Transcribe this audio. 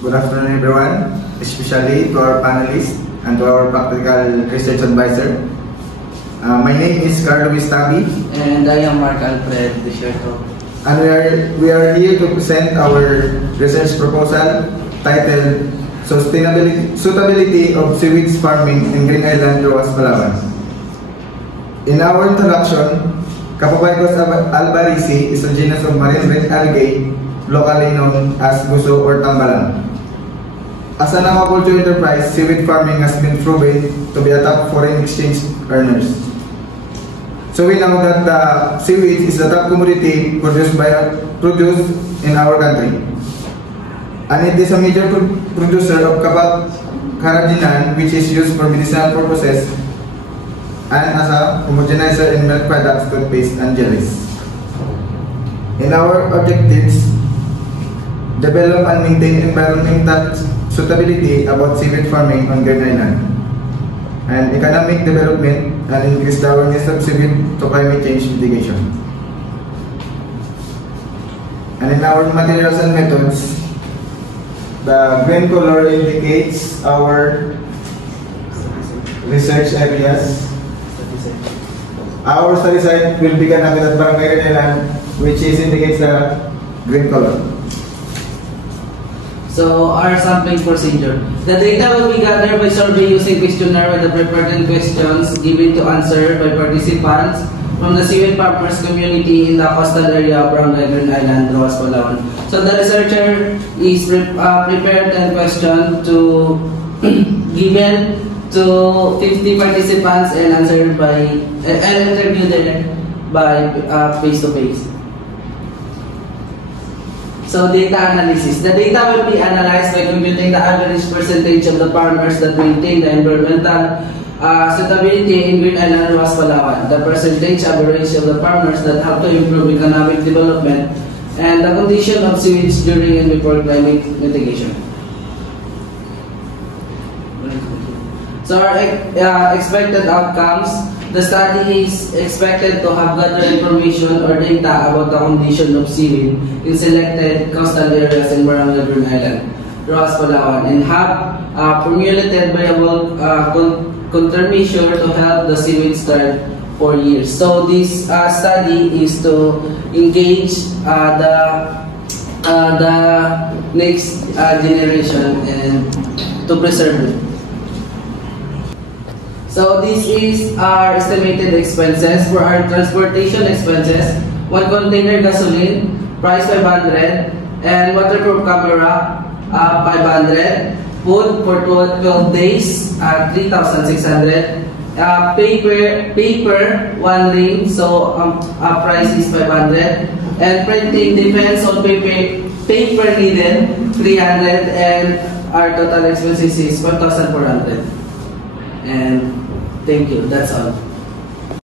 Good afternoon, everyone, especially to our panelists and to our practical research advisor. My name is Carlo Vistabi. And I am Mark Alfred Desierto. And we are here to present our research proposal titled Suitability of Seaweed Farming in Green Island, Roas, Palawan. In our introduction, Capopicus albarisi is a genus of marine red algae locally known as buso or tambalang. As an aquaculture enterprise, seaweed farming has been proven to be a top foreign exchange earners. So we know that seaweed is the top commodity produced in our country. And it is a major producer of kapat carrageenan, which is used for medicinal purposes and as a homogenizer in milk products, toothpaste, and jellies. In our objectives, develop and maintain environmental suitability about seaweed farming on Green Island, and economic development and increase the awareness of seaweed to climate change mitigation. And in our materials and methods, the green color indicates our research areas. Our study site will be conducted at Barangay Green Island, which indicates the green color. So, our sampling procedure. The data will be gathered by survey using questionnaire with the pertinent questions given to answer by participants from the seaweed farmers community in the coastal area of Barangay Green Island, Roas, Palawan. So, the researcher is prepared 10 questions given to 50 participants and answered by interviewed by face-to-face. So, data analysis. The data will be analyzed by computing the average percentage of the farmers that maintain the environmental suitability in Green Island, Roas, Palawan, the percentage average of the farmers that help to improve economic development, and the condition of seaweeds during and before climate mitigation. So, our expected outcomes. The study is expected to have gathered information or data about the condition of seaweed in selected coastal areas in Barangay Green Island, Roas, Palawan, and have formulated variable countermeasure to help the seaweed start for years. So this study is to engage the next generation and to preserve it. So this is our estimated expenses. For our transportation expenses, 1 container gasoline, price 500, and waterproof camera, 500. Food for 12 days, 3,600. Paper, 1 ring, so price is 500. And printing depends on paper needed, 300, and our total expenses is 1,400. And thank you, that's all.